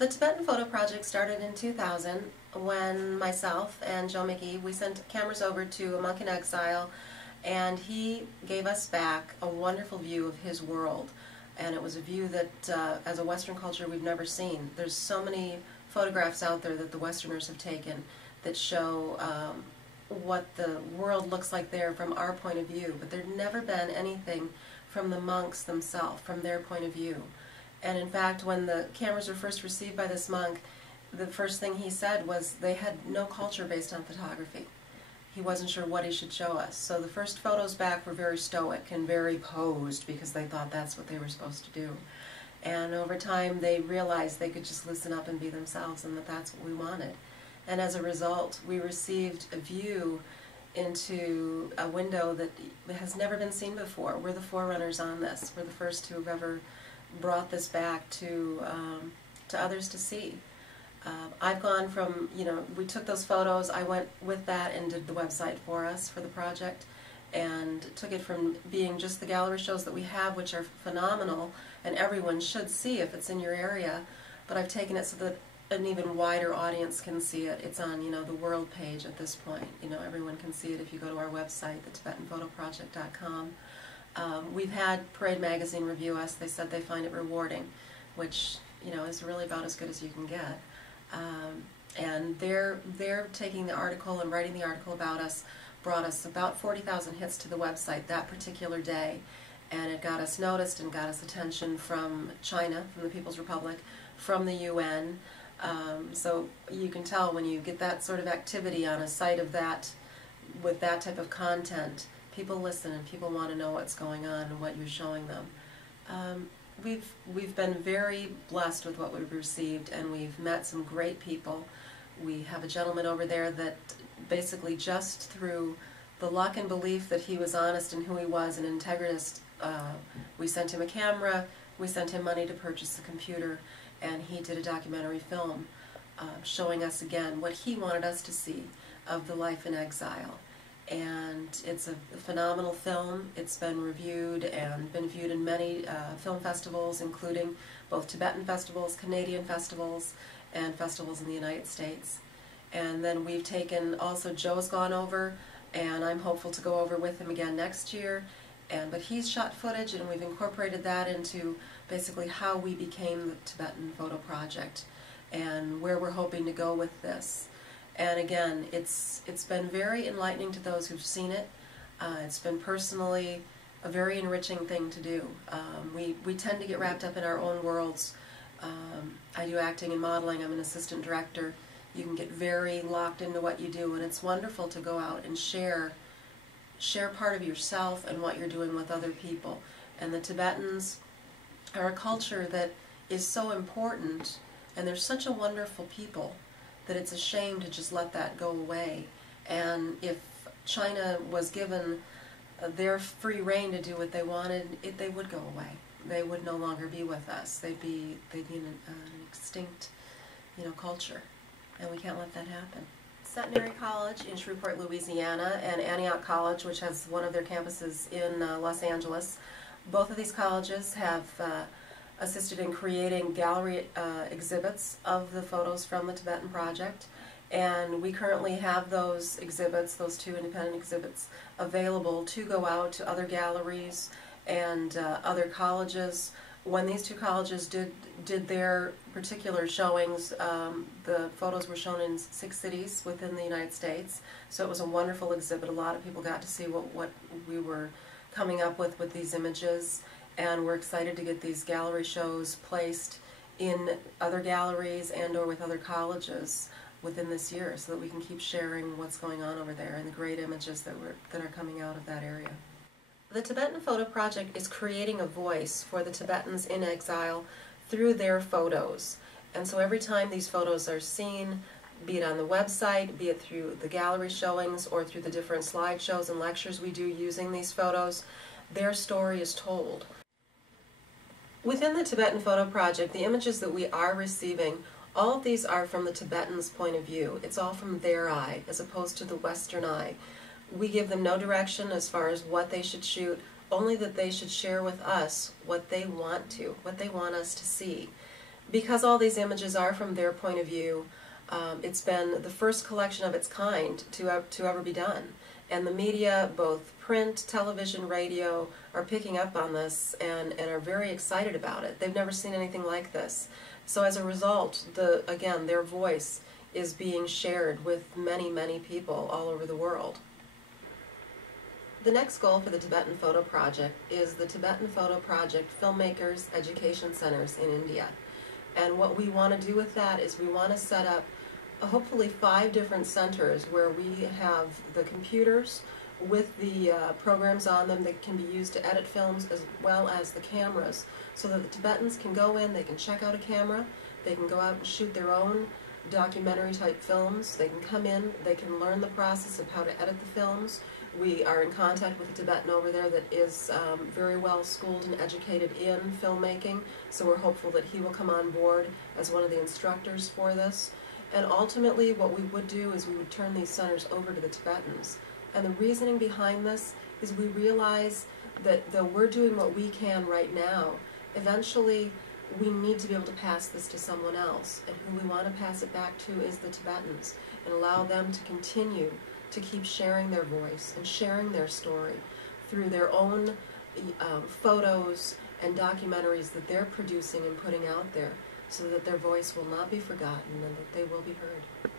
The Tibetan Photo Project started in 2000 when myself and Joe McGee, we sent cameras over to a monk in exile, and he gave us back a wonderful view of his world. And it was a view that, as a Western culture, we've never seen. There's so many photographs out there that the Westerners have taken that show what the world looks like there from our point of view, but there'd never been anything from the monks themselves, from their point of view. And in fact, when the cameras were first received by this monk, the first thing he said was they had no culture based on photography. He wasn't sure what he should show us. So the first photos back were very stoic and very posed because they thought that's what they were supposed to do. And over time they realized they could just loosen up and be themselves, and that that's what we wanted. And as a result, we received a view into a window that has never been seen before. We're the forerunners on this. We're the first to have ever brought this back to others to see. I've gone from, we took those photos, I went with that and did the website for us for the project, and took it from being just the gallery shows that we have, which are phenomenal, and everyone should see if it's in your area, but I've taken it so that an even wider audience can see it. It's on, the world page at this point. Everyone can see it if you go to our website, the TibetanPhotoProject.com. We've had Parade Magazine review us. They said they find it rewarding, which, is really about as good as you can get. And they're taking the article and writing the article about us, brought us about 40,000 hits to the website that particular day, and it got us noticed and got us attention from China, from the People's Republic, from the UN. So you can tell when you get that sort of activity on a site of that, with that type of content, people listen and people want to know what's going on and what you're showing them. We've been very blessed with what we've received, and we've met some great people. We have a gentleman over there that basically just through the luck and belief that he was honest in who he was, an integritist, we sent him a camera, we sent him money to purchase a computer, and he did a documentary film showing us again what he wanted us to see of the life in exile. And it's a phenomenal film. It's been reviewed and been viewed in many film festivals, including both Tibetan festivals, Canadian festivals, and festivals in the United States. And then we've taken, also Joe's gone over, and I'm hopeful to go over with him again next year. But he's shot footage, and we've incorporated that into basically how we became the Tibetan Photo Project and where we're hoping to go with this. And again, it's been very enlightening to those who've seen it. It's been personally a very enriching thing to do. We tend to get wrapped up in our own worlds. I do acting and modeling. I'm an assistant director. You can get very locked into what you do, and it's wonderful to go out and share part of yourself and what you're doing with other people. And the Tibetans are a culture that is so important, and they're such a wonderful people that it's a shame to just let that go away. And if China was given their free reign to do what they wanted, they would go away. They would no longer be with us. They'd be an extinct, culture, and we can't let that happen. Centenary College in Shreveport, Louisiana, and Antioch College, which has one of their campuses in Los Angeles. Both of these colleges have assisted in creating gallery exhibits of the photos from the Tibetan Project, and we currently have those exhibits, those two independent exhibits, available to go out to other galleries and other colleges. When these two colleges did their particular showings, the photos were shown in 6 cities within the United States, so it was a wonderful exhibit. A lot of people got to see what we were coming up with these images, and we're excited to get these gallery shows placed in other galleries and or with other colleges within this year, so that we can keep sharing what's going on over there and the great images that are coming out of that area. The Tibetan Photo Project is creating a voice for the Tibetans in exile through their photos. And so every time these photos are seen, be it on the website, be it through the gallery showings, or through the different slideshows and lectures we do using these photos, their story is told. Within the Tibetan Photo Project, the images that we are receiving, all of these are from the Tibetans' point of view. It's all from their eye, as opposed to the Western eye. We give them no direction as far as what they should shoot, only that they should share with us what they want us to see. Because all these images are from their point of view, it's been the first collection of its kind to ever be done. And the media, both print, television, radio, are picking up on this and are very excited about it. They've never seen anything like this. So as a result, again, their voice is being shared with many, many people all over the world. The next goal for the Tibetan Photo Project is the Tibetan Photo Project Filmmakers Education Centers in India. And what we want to do with that is we want to set up hopefully 5 different centers where we have the computers with the programs on them that can be used to edit films, as well as the cameras, so that the Tibetans can go in, they can check out a camera, they can go out and shoot their own documentary type films, they can come in, they can learn the process of how to edit the films. We are in contact with a Tibetan over there that is very well schooled and educated in filmmaking, so we're hopeful that he will come on board as one of the instructors for this. And ultimately what we would do is we would turn these centers over to the Tibetans. And the reasoning behind this is we realize that though we're doing what we can right now, eventually we need to be able to pass this to someone else. And who we want to pass it back to is the Tibetans, and allow them to continue to keep sharing their voice and sharing their story through their own photos and documentaries that they're producing and putting out there, so that their voice will not be forgotten and that they will be heard.